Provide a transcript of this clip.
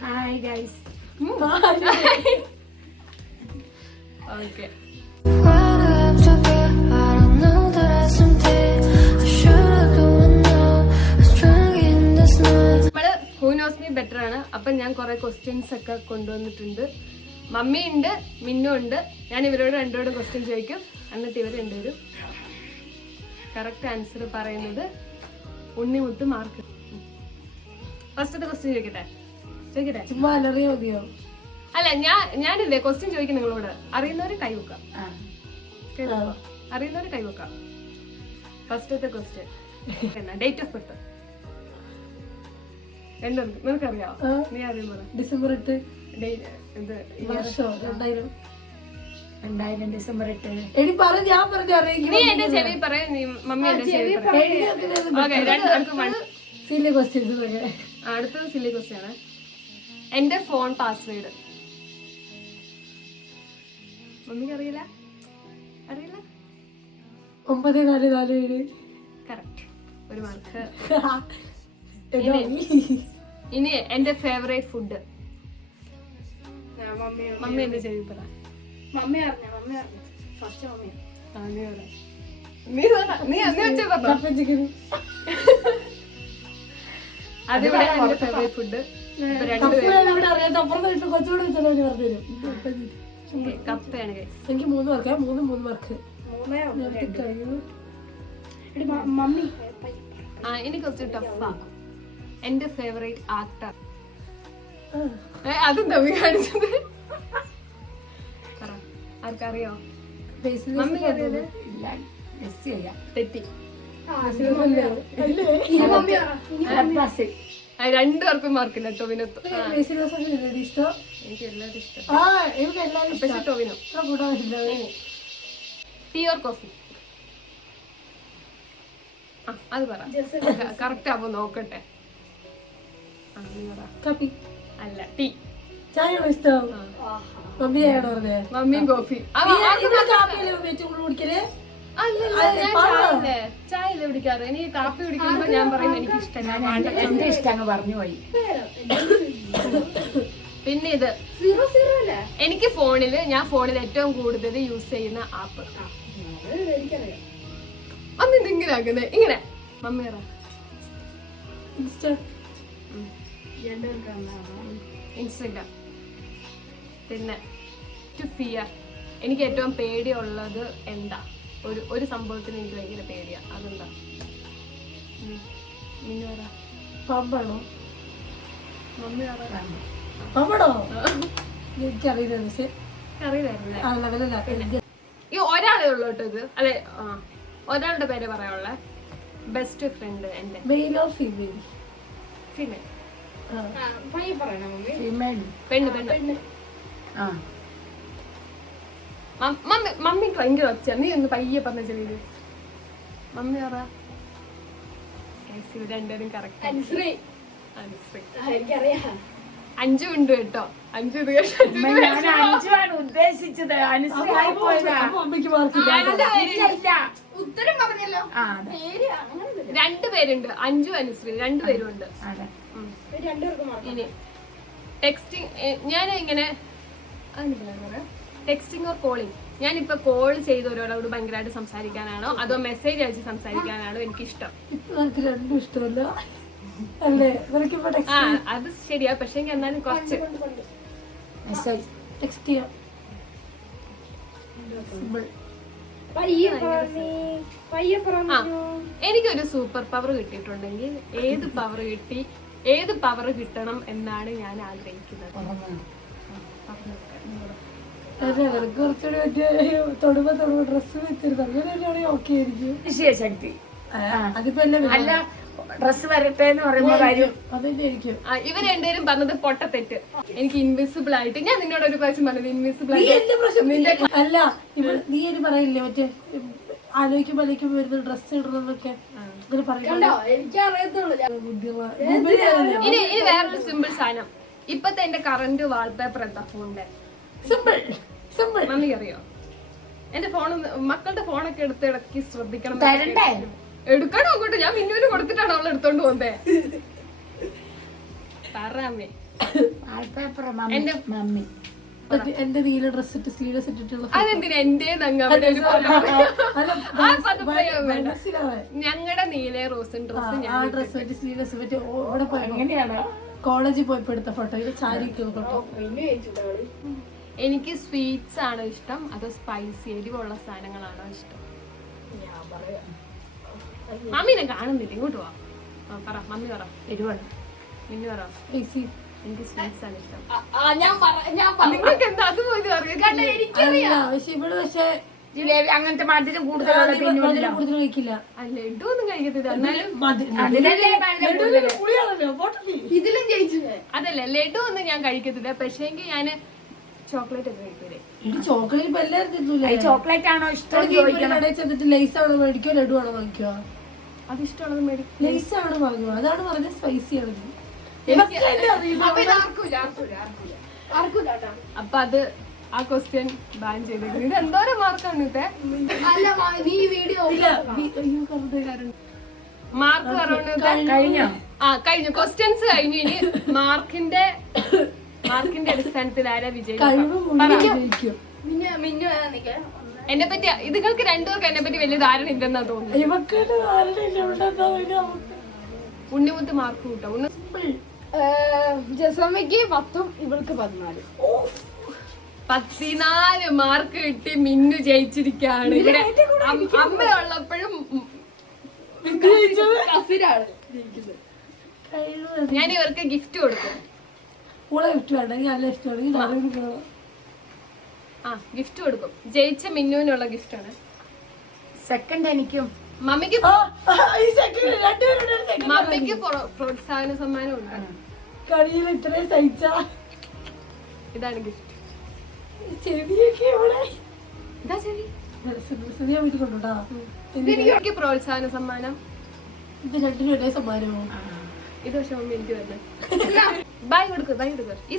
Hi guys. Okay. നമ്മള് who knows me better ആണ്. അപ്പൊ ഞാൻ കുറെ ക്വസ്റ്റ്യൻസ് ഒക്കെ കൊണ്ടുവന്നിട്ടുണ്ട്. മമ്മി ഉണ്ട്, മിന്നു ഉണ്ട്. ഞാൻ ഇവരോട് രണ്ടോട് ക്വസ്റ്റ്യൻ ചോദിക്കും. എന്നിട്ട് ഇവർ രണ്ടുപേരും കറക്റ്റ് ആൻസർ പറയുന്നത് ഉണ്ണിമുത്ത് മാർക്ക്. ഫസ്റ്റത്തെ ക്വസ്റ്റ്യൻ ചോദിക്കട്ടെ? അല്ല, ഞാനില്ലേ ക്വസ്റ്റ്യൻ ചോദിക്കും നിങ്ങളോട്. അറിയുന്നവര് കൈവക്കാം, അറിയുന്നവര് കൈവക്കാം. ഫസ്റ്റത്തെ ക്വസ്റ്റ്യൻ, ഡേറ്റ് ഓഫ് ബർത്ത് നിനക്കറിയാവോ? നീ അറിയുമ്പോൾ ഡിസംബർ 8 2000 ഡിസംബർ 8. എടി പറ, ഞാൻ പറഞ്ഞു. നീ എന്റെ ചെവി പറയും, നീ മമ്മി എന്റെ ചെവി പറയും. സില്ലി ക്വസ്റ്റ്യൻസ് ഒക്കെ. അടുത്തത് സില്ലി ക്വസ്റ്റ്യൻ ആണ്. എന്റെ ഫോൺ പാസ്വേഡ് മമ്മിക്ക് അറിയില്ല? അറിയില്ല? 9447. കറക്റ്റ്, ഒരു മാർക്ക്. ഇനി എന്റെ ഫേവറേറ്റ് ഫുഡ്. മമ്മി എന്റെ ചെവി പറ. മമ്മി അറിഞ്ഞ ഫസ്റ്റ് മമ്മി. അതിവിടെ എന്റെ ഫേവറേറ്റ് ഫുഡ്. കപ്പയാണ്. എനിക്ക് 3 മാർക്ക്. 3 മാർക്ക്. മമ്മി ഇനി കുറച്ച് ടഫാ. എന്റെ ഫേവറേറ്റ് ആക്ടർ. അതും തമ്മി കാണിച്ചത് ആർക്കറിയോ? മമ്മിക്ക് അറിയത്? തെറ്റി. രണ്ടുപേർക്കും മാർക്കില്ല. ടൊവിനത്ത്. എനിക്ക് എല്ലാവരും ഇഷ്ടം. പക്ഷെ ടൊവിനോ. Tea or coffee? അത് പറ. കറക്റ്റ് ആവുമ്പോ നോക്കട്ടെ. അല്ല, ടീ. ചായയാണോ ഇഷ്ടം? മമ്മി ചായയാണോ പറഞ്ഞേ? മമ്മിയും കോഫി. കുടിക്കല്? ചായ കുടിക്കാറ്. എനിക്ക് കാപ്പി കുടിക്കുമ്പോ ഞാൻ പറയും എനിക്ക് ഇഷ്ടമല്ല. എന്റെ ഇഷ്ടം പറഞ്ഞു പോയി. പിന്നെ ഇത് എനിക്ക് ഞാൻ ഫോണിൽ ഏറ്റവും കൂടുതൽ യൂസ് ചെയ്യുന്ന ആപ്പ്. അന്ന് ഇതിങ്ങനെ ആക്കുന്നത് ഇങ്ങനെ. മമ്മി പറ. ഇൻസ്റ്റഗ്രാം. പിന്നെ ടു ഫിയർ. എനിക്ക് ഏറ്റവും പേടിയുള്ളത് എന്താ? ഒരു സംഭവത്തിന് എനിക്ക് ഭയങ്കര പേടിയാ. അതെന്താ? പാമ്പാണോ? മമ്മി പാമ്പാണോ? എനിക്കറിയില്ല. അറിയില്ലായിരുന്നു. ഈ ഒരാളേ ഉള്ളൂ കേട്ടോ ഇത്. അതെ, ഒരാളുടെ പേര് പറയാനുള്ള. ബെസ്റ്റ് ഫ്രണ്ട് എന്റെ. Male or female? ഫീമെയിൽ. പെണ്ണ്. മമ്മി ഭയങ്കര ഒച്ച. നീ ഒന്ന് പയ്യെ പറഞ്ഞ ചെറിയത്. മമ്മി പറ. രണ്ടുപേരും കറക്റ്റ്. അഞ്ചു ഉണ്ട് കേട്ടോ. 5 ഇത് ഉദ്ദേശിച്ചത്. ഉത്തരം പറഞ്ഞല്ലോ. 2 പേരുണ്ട്. 5 അനുശ്രീ 2 പേരും ഉണ്ട്. ഇനി ടെക്സ്റ്റിംഗ്. ഞാൻ ഇങ്ങനെ ടെക്സ്റ്റിംഗ് ഓർ കോളിംഗ്. ഞാനിപ്പോ കോൾ ചെയ്ത് ഒരാളോട് ഭയങ്കരമായിട്ട് സംസാരിക്കാനാണോ അതോ മെസ്സേജ് അയച്ച് സംസാരിക്കാനാണോ എനിക്കിഷ്ടം? രണ്ടും ഇഷ്ടമല്ല അല്ലേ? അത് ശരിയാ. പക്ഷെ എന്നാലും കുറച്ച് മെസ്സേജ് ടെക്സ്റ്റ് ചെയ്യാം. എനിക്കൊരു സൂപ്പർ പവർ കിട്ടിയിട്ടുണ്ടെങ്കിൽ ഏത് പവർ കിട്ടണം എന്നാണ് ഞാൻ ആഗ്രഹിക്കുന്നത്. കുറച്ചുകൂടി മറ്റേ തൊടുമ്പോ ഡ്രസ്സ് വെച്ചിരുന്നു അങ്ങനെ ഓക്കെ ആയിരിക്കും. ശക്തി. അതിപ്പോ അല്ല, ഡ്രസ് വരട്ടെ എന്ന് പറയുമ്പോ കാര്യം അതെനിക്കും. ഇവർ രണ്ടുപേരും പറഞ്ഞത് പൊട്ടത്തെറ്റ്. എനിക്ക് ഇൻവിസിബിൾ ആയിട്ട് ഞാൻ നിന്നോട് ഒരു പ്രാവശ്യം പറഞ്ഞത് ഇൻവിസിബിൾ അല്ല. നീ ഇനി പറയില്ലേ മറ്റേ ആലോചിക്കുമ്പോ വരുന്ന ഡ്രസ് ഇടണമെന്നൊക്കെ അങ്ങനെ പറയുന്നത്. ഇനി വേറൊരു സിമ്പിൾ സാധനം. ഇപ്പത്തെ എന്റെ കറന്റ് വാൾപേപ്പർ എന്താ? ഫോണിന്റെ സിമ്പിൾ. മമ്മി അറിയോ? എന്റെ ഫോൺ, മക്കളുടെ ഫോണൊക്കെ എടുത്ത് ഇടയ്ക്ക് ശ്രദ്ധിക്കണം. എടുക്കണോ അങ്ങോട്ട്? ഞാൻ മിന്നുവിന് കൊടുത്തിട്ടാണ് അവൾ എടുത്തോണ്ട് പോകുന്നേ. പറമേ വാൾപേപ്പർ എന്റെ മമ്മി എന്റെ നീല ഡ്രസ് ഇട്ട് സ്ലീവ്ലെസ് ഇട്ടിട്ടുള്ള അതെന്തിനാ എന്റെ ഞങ്ങളുടെ നീല റോസും ഡ്രസ്സ് ആ ഡ്രസ് മറ്റേ സ്ലീവ്ലെസ് മറ്റേ ഇവിടെ പോയി എങ്ങനെയാണ് കോളേജിൽ പോയപ്പോ എടുത്ത ഫോട്ടോ ഇത് ചാരി ഫോട്ടോ. എനിക്ക് സ്വീറ്റ്സ് ആണോ ഇഷ്ടം അതോ സ്പൈസി എരിവുള്ള സാധനങ്ങളാണോ ഇഷ്ടം? മമ്മീനെ കാണുന്നില്ല, ഇങ്ങോട്ട് പോവാ. പറ മമ്മി പറ. എരിവാണ് മിന്നു പറ. സ്പൈസി. എനിക്ക് സ്വീറ്റ്സ് ആണ് ഇഷ്ടം. ഞാൻ നിങ്ങൾക്ക് എന്താ അത് പോലും അറിയാം? അല്ല പക്ഷെ ഇവിടെ പക്ഷെ ജിലേബി അങ്ങനത്തെ മധുരം കൂടുതലുള്ള പിന്നെ മധുരം കൂടുതൽ കഴിക്കില്ല. ലഡു ഒന്നും കഴിക്കത്തില്ല. എന്നാലും അതിലല്ലേ മധുരം കൂടുതല്. ഇതിലും ജയിച്ചില്ലേ? അതല്ല, ലഡു ഒന്നും ഞാൻ കഴിക്കത്തില്ല. പക്ഷേങ്കിൽ ഞാന് ചോക്ലേറ്റ് ഒക്കെ കഴിക്കൂലേ. ഇനി ചോക്ലേറ്റ് ഇപ്പൊ എല്ലാവരും തിന്നൂലേ. ചോക്ലേറ്റ് ആണോ ഇഷ്ടം കടയിൽ ചെന്നിട്ട് ലേസ് ആണോ മേടിക്കോ ലഡു ആണോ വാങ്ങിക്കോ? അത് ഇഷ്ടമുള്ളത് മേടിക്കും. ലേസ് ആണ് വാങ്ങുക. അതാണ് പറഞ്ഞത് സ്പൈസി ആണ്. അപ്പൊ അത് ആ ക്വസ്റ്റ്യൻ ബാൻ ചെയ്തേക്കുന്നത്. ഇത് എന്തോരം മാർക്കാണ് ഇത്തെ? മാർക്ക് പറഞ്ഞത് കഴിഞ്ഞോ? കഴിഞ്ഞു. ക്വസ്റ്റ്യൻസ് കഴിഞ്ഞു. ഇനി മാർക്കിന്റെ അടിസ്ഥാനത്തിൽ ആരാ വിജയിക്കും? എന്നെ പറ്റി ഇതുങ്ങൾക്ക് രണ്ടുപേർക്ക് എന്നെ പറ്റി വലിയ ധാരണ ഇല്ലെന്നാ തോന്നുന്നു. ഉണ്ണിമുത്ത് മാർക്ക് കൂട്ടാം. ജസമ്മയ്ക്ക് 10 ഇവൾക്ക് 14. 14 മാർക്ക് കിട്ടി മിന്നു ജയിച്ചിരിക്കുകയാണ്. ഇവിടെ അമ്മ ഉള്ളപ്പോഴും ഞാൻ ഇവർക്ക് ഗിഫ്റ്റ് കൊടുക്കും. ഗിഫ്റ്റ് കൊടുക്കും. ജയിച്ച മിന്നുവിനുള്ള ഗിഫ്റ്റ് ആണ്. സെക്കൻഡ് എനിക്കും മമ്മിക്ക് പ്രോത്സാഹന സമ്മാനം ഉണ്ട്. കളിയിൽ ഇത്രയും സഹിച്ച ഇതാണ് ഗിഫ്റ്റ്. ചെവിയൊക്കെ ഇതാ ചെവി. വീട്ടിൽ കൊണ്ടുണ്ടാ. എനിക്ക് പ്രോത്സാഹന സമ്മാനം. ഇത് രണ്ടിനും ഒരേ സമ്മാനമോ? ഇത് പക്ഷെ മമ്മി എനിക്ക് തന്നെ. ബൈ കൊടുക്കും. ഈ